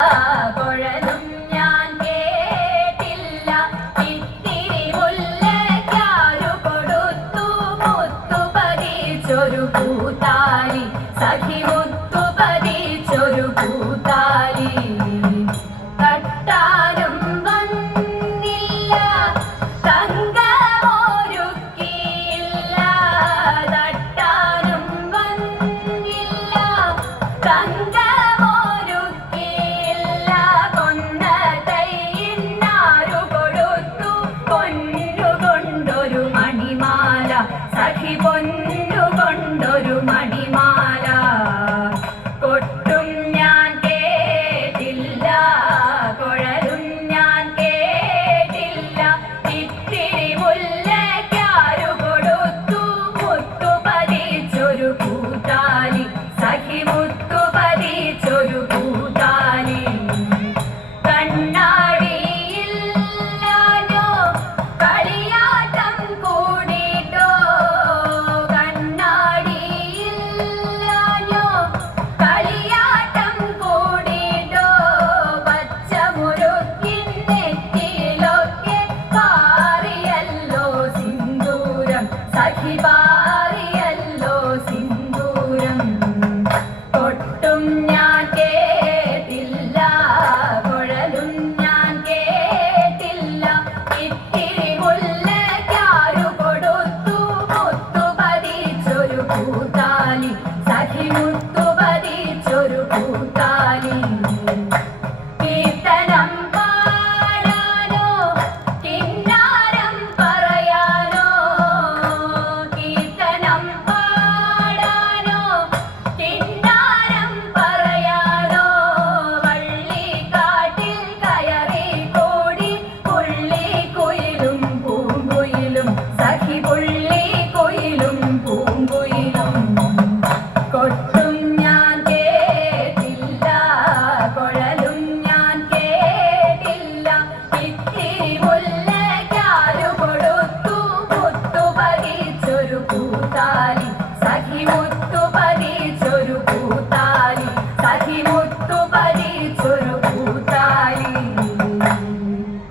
കുഴലും ഞാൻ കേട്ടില്ല. ഇത്തിരി മുല്ലയ്ക്കാരു കൊടുത്തു മുത്തു പതിച്ചൊരു കൂത്താരി സഖി മുത്തു പതിച്ചൊരു കൂത്താരി keep on. സഖിപാരിയല്ലോ സിന്ദൂരം. ഒട്ടും ഞാൻ കേട്ടില്ല കുഴലും ഞാൻ കേട്ടില്ല. ഇത്തിരി മുല്ലക്കാരു കൊടുത്തു മുത്തു പതിച്ചൊരു കൂത്താലി. സഖിമുത്തു Sakhi Mon.